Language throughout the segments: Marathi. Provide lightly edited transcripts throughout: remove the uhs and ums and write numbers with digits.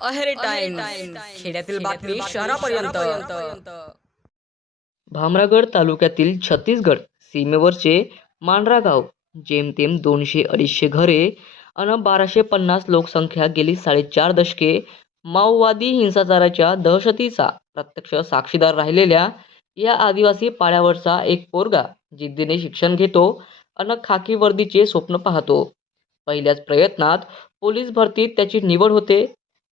अहेरी टाइम्स खेड्यातील बातमी शहरापर्यंत. भामरागड तालुक्यातील छत्तीसगड सीमेवरचे मांढरा गाव जेमतेम 200-250 घरे अन 1250 लोकसंख्या गेली 4.5 दशके माओवादी हिंसाचाराच्या दहशतीचा प्रत्यक्ष साक्षीदार राहिलेल्या या आदिवासी पाड्यावरचा एक पोरगा जिद्दीने शिक्षण घेतो अन खाकी वर्दीचे स्वप्न पाहतो. पहिल्याच प्रयत्नात पोलीस भरतीत त्याची निवड होते.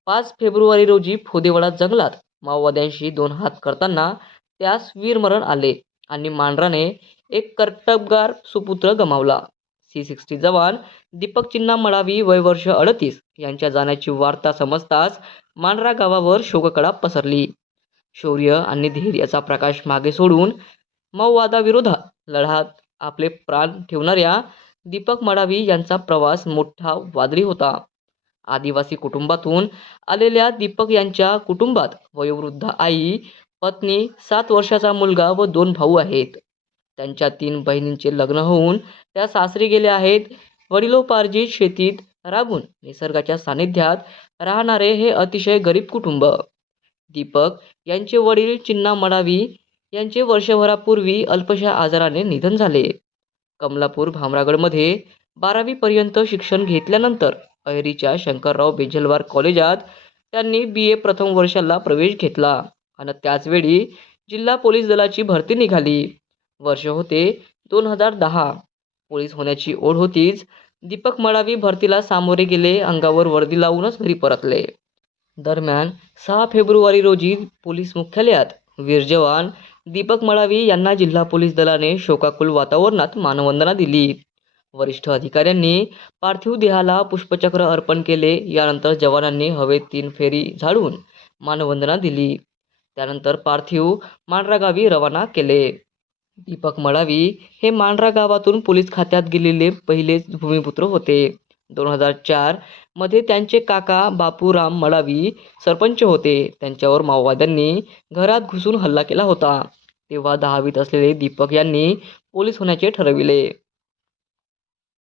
5 फेब्रुवारी रोजी फोदेवाडा जंगलात माओवाद्यांशी 2 हात करताना त्यास वीरमरण आले आणि मांढराने एक कर्तबगार सुपुत्र गमावला. C60 जवान दीपक चिन्ना मडावी वय वर्ष 38 यांच्या जाण्याची वार्ता समजताच मांढरा गावावर शोककळा पसरली. शौर्य आणि धैर्याचा प्रकाश मागे सोडून माओवादाविरोधात लढ्यात आपले प्राण ठेवणाऱ्या दीपक मडावी यांचा प्रवास मोठा वादळी होता. आदिवासी कुटुंबातून आलेल्या दीपक यांच्या कुटुंबात वयोवृद्ध आई, पत्नी, 7 वर्षाचा मुलगा व 2 भाऊ आहेत. त्यांच्या 3 बहिणींचे लग्न होऊन त्या सासरी गेल्या आहेत. वडिलोपार्जित शेतीत राबून निसर्गाच्या सानिध्यात राहणारे हे अतिशय गरीब कुटुंब. दीपक यांचे वडील चिन्ना मडावी यांचे वर्षभरापूर्वी अल्पशा आजाराने निधन झाले. कमलापूर भामरागडमध्ये 12वी पर्यंत शिक्षण घेतल्यानंतर अहेरीच्या शंकरराव बेंझलवार कॉलेजात त्यांनी BA प्रथम वर्षाला प्रवेश घेतला आणि त्याचवेळी जिल्हा पोलीस दलाची भरती निघाली. वर्ष होते 2010. पोलीस होण्याची ओढ होतीच. दीपक मडावी भरतीला सामोरे गेले. अंगावर वर्दी लावूनच घरी परतले. दरम्यान 6 फेब्रुवारी रोजी पोलीस मुख्यालयात वीर जवान दीपक मडावी यांना जिल्हा पोलीस दलाने शोकाकुल वातावरणात मानवंदना दिली. वरिष्ठ अधिकाऱ्यांनी पार्थिव देहाला पुष्पचक्र अर्पण केले. यानंतर जवानांनी हवेत 3 फेरी झाडून मानवंदना दिली. त्यानंतर पार्थिव मांढरा गावी रवाना केले. दीपक मडावी हे मांढरा गावातून पोलीस खात्यात गेलेले पहिलेच भूमिपुत्र होते. 2004 मध्ये त्यांचे काका बापूराम मडावी सरपंच होते. त्यांच्यावर माओवाद्यांनी घरात घुसून हल्ला केला होता. तेव्हा 10वीत असलेले दीपक यांनी पोलीस होण्याचे ठरविले.